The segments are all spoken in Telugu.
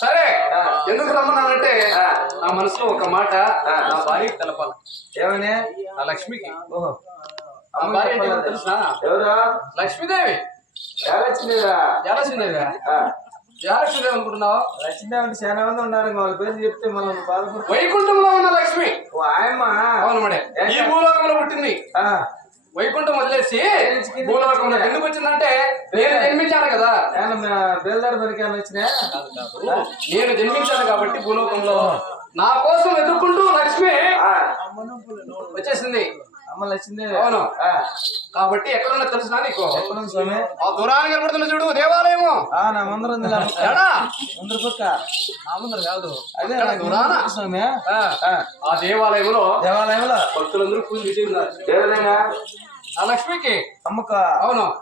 సరే ఎందుకు రమ్మన్నానంటే నా మనసులో ఒక మాట నా భార్యకి తెలపాలి. ఏమని? నా లక్ష్మికి. ఓహో. ఆ భార్య అంటే ఎవరో తెలుసా? ఎవరు? లక్ష్మీదేవి. లక్ష్మీదేవా జలక్ష్మీదేవి అనుకుంటున్నావు? లక్ష్మీదేవి అంటే చాలా మంది ఉన్నారు వాళ్ళ పేరు చెప్తే మనం బాధపడుతుంది. వైకుంఠంలో ఉన్న లక్ష్మి. ఓ ఆయమ్మ. అవును మడే. ఈ భూలోకంలో పుట్టింది. ఆ, వైకుంఠం వదిలేసి భూలోకంలో ఎందుకు వచ్చిందంటే నేను జన్మించాను కదా. బేల్దారి ఏమైనా వచ్చినా. నేను జన్మించాను కాబట్టి భూలోకంలో నా కోసం ఎదుర్కొంటూ లక్ష్మి వచ్చేసింది. అమ్మ లక్ష్మీదేవి అవును. ఆ, కాబట్టి ఎక్కడున్నా తెలుసునా నీకు? స్వామి? ఆ దూరాన్ని కనబడుతున్న చూడు దేవాలయము. ఆ నా ముందర ఉంది ఎడా? ముందర పక్క. నా ముందర కాదు. అదే దూరాన. స్వామి. ఆ, ఆ, ఆ దేవాలయంలో దేవాలయంలో. భక్తులందరూ పూజ చేసి ఉన్నారు ఏ విధంగా? ఆ లక్ష్మికి. అమ్మక. అవును.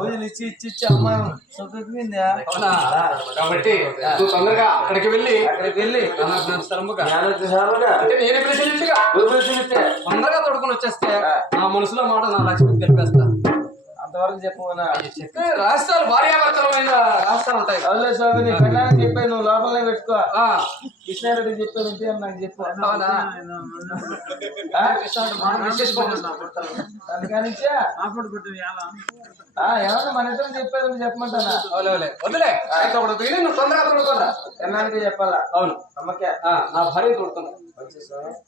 పూజలు ఇచ్చి ఇచ్చి ఇచ్చి అమ్మాయి సుఖిందా అవునా? కాబట్టి నువ్వు తొందరగా అక్కడికి వెళ్ళి. అక్కడికి వెళ్ళి. అంటే నేను గురువులు తొందరగా వచ్చేస్తే నా మనసులో మాట నా లక్ష్మికి తెలిపేస్తా అంతవరకు చెప్పమన్నా చెప్తే రాష్ట్రాలు భార్యాభర్తలమైన రాష్ట్రాలు ఉంటాయి. అవులే స్వామి నీ పెళ్ళానికి చెప్పాను నువ్వు లోపలనే పెట్టుకో. ఆ, కృష్ణారెడ్డి చెప్పాను ఉంటే నాకు చెప్పు ఆ, ఏమన్నా మన ఇద్దరం చెప్పేది చెప్పమంటానా? అవులే, అవులే. వదిలే నువ్వు తొందరగా తొడుకోరా పెళ్ళానికి చెప్పాలా? అవును. అమ్మకే. ఆ, నా భార్య తొడుకున్నా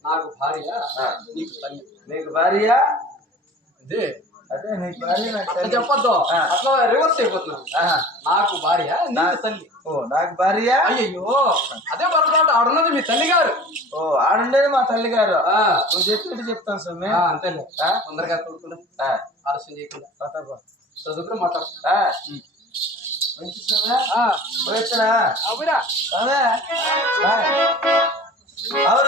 నాకు భార్య నీకు తల్లి. నీకు భార్య? అదే. చెప్పొద్దు. అట్లా రివర్స్. నాకు భార్య తల్లి. ఓ నాకు భార్య? అయ్యయ్యో. అదే పొరపాటు ఆడున్నది మీ తల్లి గారు ఓ ఆడుండేది మా తల్లి గారు ఆ, నువ్వు చెప్పినట్టు చెప్తాను స్వామి. ఆ, అంతేలే? తొందరగా ఆ, ఆలస్యం చేయకుండా. చదువుకుని మాట్లాడు ఆ. మంచి స్వామి. ఆ, పోయిచ్చనా అవునా అవే బాయ్. అవ